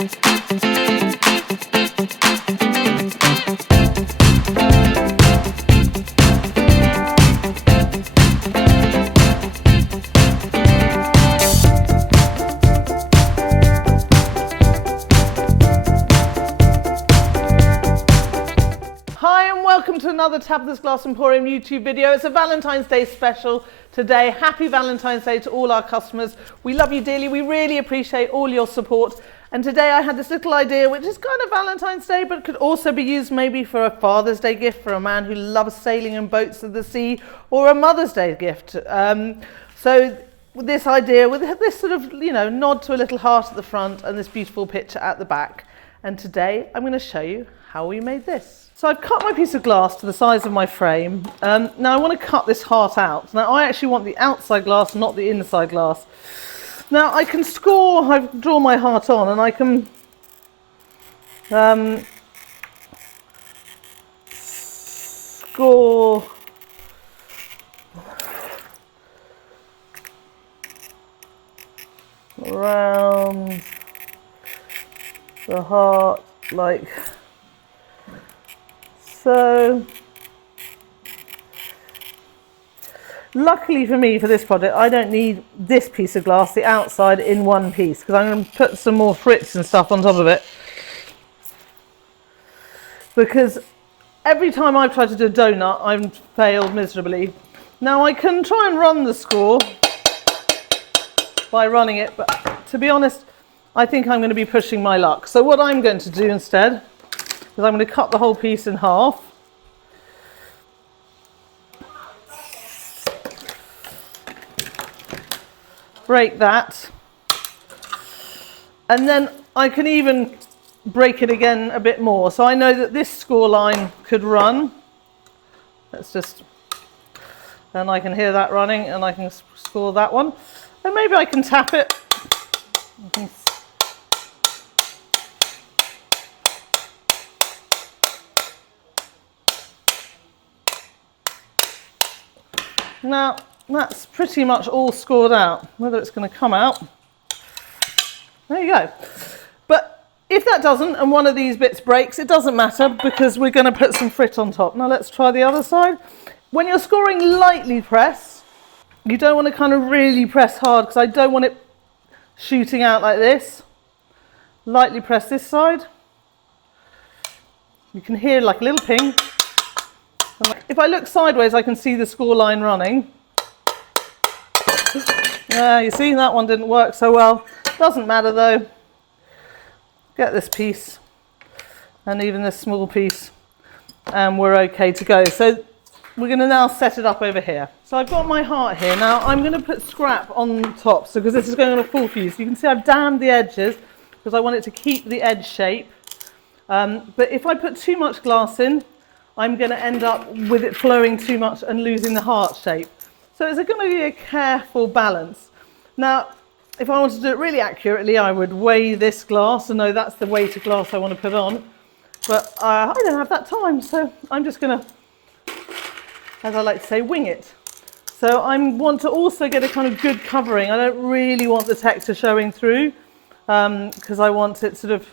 Welcome to another Tabitha's Glass Emporium YouTube video. It's a Valentine's Day special today. Happy Valentine's Day to all our customers. We love you dearly. We really appreciate all your support. And today I had this little idea, which is kind of Valentine's Day, but could also be used maybe for a Father's Day gift for a man who loves sailing in boats of the sea, or a Mother's Day gift. So this idea with this sort of, nod to a little heart at the front and this beautiful picture at the back. And today I'm going to show you how we made this. So I've cut my piece of glass to the size of my frame. Now I want to cut this heart out. Now I actually want the outside glass, not the inside glass. Now I can score, I've drawn my heart on, and I can score around the heart like so. Luckily for me, for this project, I don't need this piece of glass, the outside, in one piece, because I'm going to put some more frits and stuff on top of it. Because every time I've tried to do a donut, I've failed miserably. Now I can try and run the score by running it, but to be honest, I think I'm going to be pushing my luck. So what I'm going to do instead is I'm going to cut the whole piece in half. Break that. And then I can even break it again a bit more. So I know that this score line could run. Let's just, and I can hear that running, and I can score that one. And maybe I can tap it. Now, that's pretty much all scored out. Whether it's going to come out, there you go. But if that doesn't, and one of these bits breaks, it doesn't matter, because we're going to put some frit on top. Now let's try the other side. When you're scoring, lightly press. You don't want to kind of really press hard, because I don't want it shooting out like this. Lightly press this side. You can hear like a little ping. If I look sideways, I can see the score line running. You see, that one didn't work so well. Doesn't matter though. Get this piece, and even this small piece, and we're okay to go. So we're going to now set it up over here. So I've got my heart here. Now I'm going to put scrap on top, so because this is going on a full fuse. You can see I've dammed the edges, because I want it to keep the edge shape. But if I put too much glass in, I'm going to end up with it flowing too much and losing the heart shape. So it's going to be a careful balance. Now, if I wanted to do it really accurately, I would weigh this glass and know that's the weight of glass I want to put on. But I don't have that time, so I'm just going to, as I like to say, wing it. So I want to also get a kind of good covering. I don't really want the texture showing through, because I want it sort of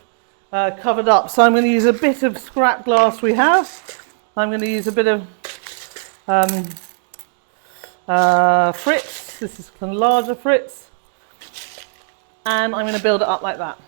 covered up. So I'm going to use a bit of scrap glass we have. I'm going to use a bit of frits. This is kind of larger frits. And I'm going to build it up like that.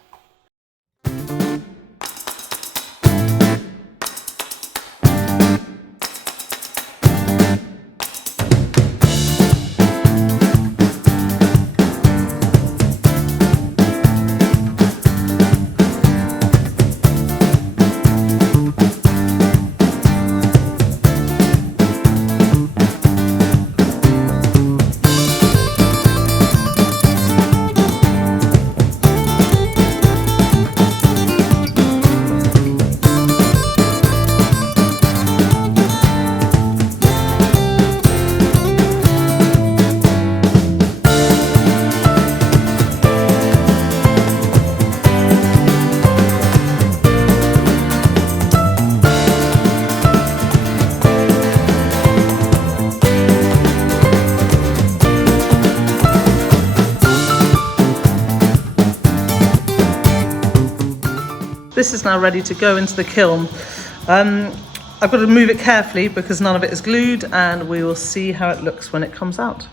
This is now ready to go into the kiln. I've got to move it carefully because none of it is glued, and we will see how it looks when it comes out.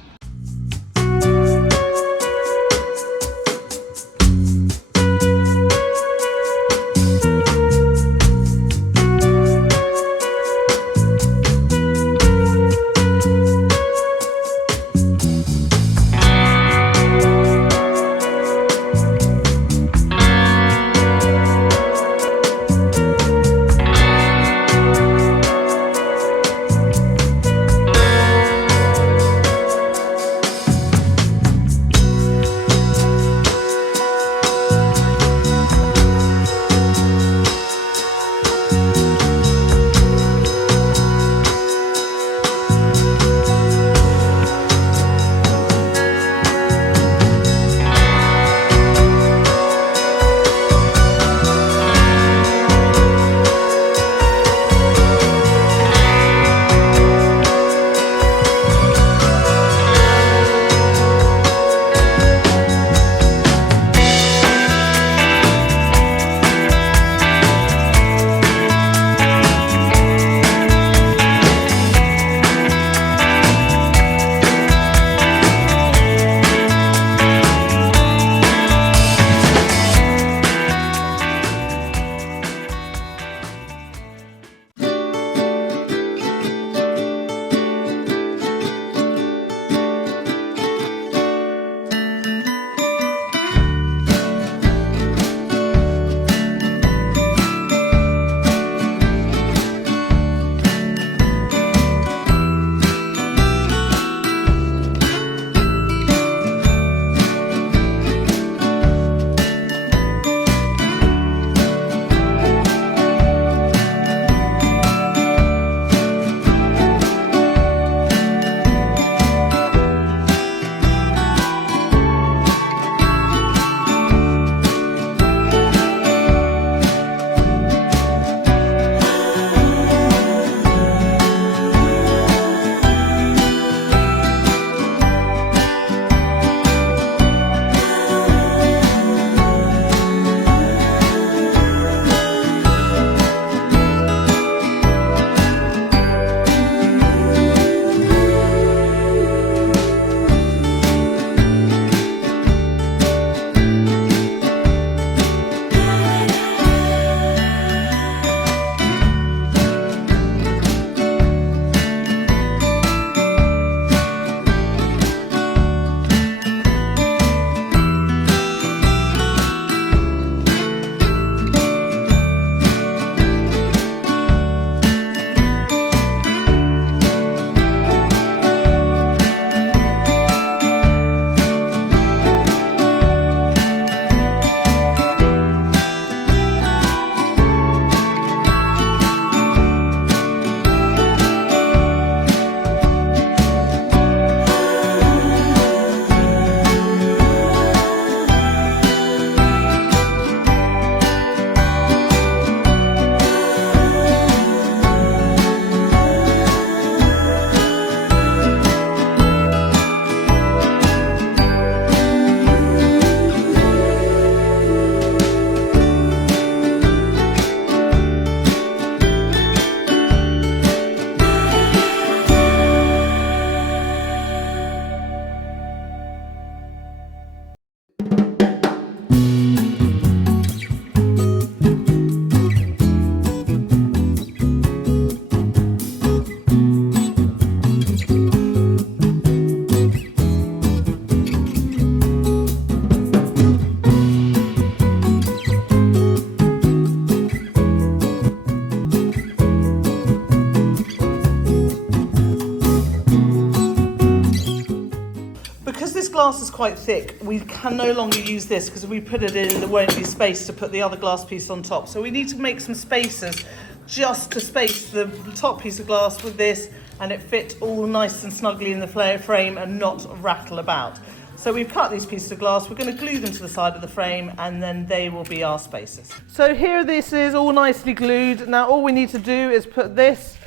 glass is quite thick, we can no longer use this because if we put it in, there won't be space to put the other glass piece on top. So we need to make some spaces just to space the top piece of glass with this, and it fit all nice and snugly in the frame and not rattle about. So we've cut these pieces of glass, we're going to glue them to the side of the frame, and then they will be our spaces. So here this is all nicely glued. Now all we need to do is put this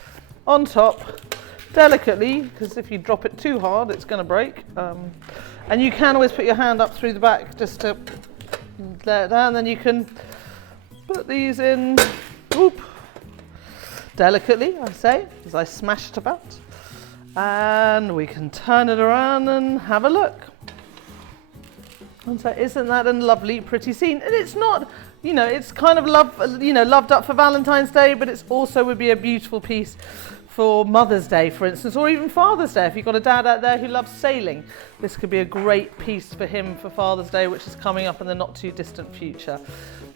on top delicately, because if you drop it too hard it's going to break. And you can always put your hand up through the back just to let it down, then you can put these in, whoop, delicately, I say, as I smashed about. And we can turn it around and have a look. And so isn't that a lovely, pretty scene? And it's not, you know, it's kind of loved up for Valentine's Day, but it's also would be a beautiful piece for Mother's Day, for instance, or even Father's Day. If you've got a dad out there who loves sailing, this could be a great piece for him for Father's Day, which is coming up in the not too distant future.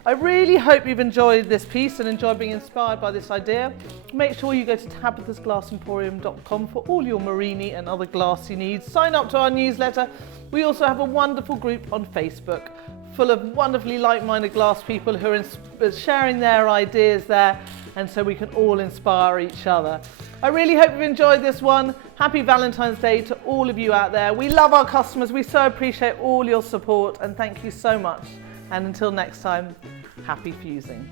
I really hope you've enjoyed this piece and enjoyed being inspired by this idea. Make sure you go to tabithasglassemporium.com for all your Murrine and other glassy needs. Sign up to our newsletter. We also have a wonderful group on Facebook full of wonderfully like-minded glass people who are sharing their ideas there, and so we can all inspire each other. I really hope you've enjoyed this one. Happy Valentine's Day to all of you out there. We love our customers. We so appreciate all your support, and thank you so much. And until next time, happy fusing.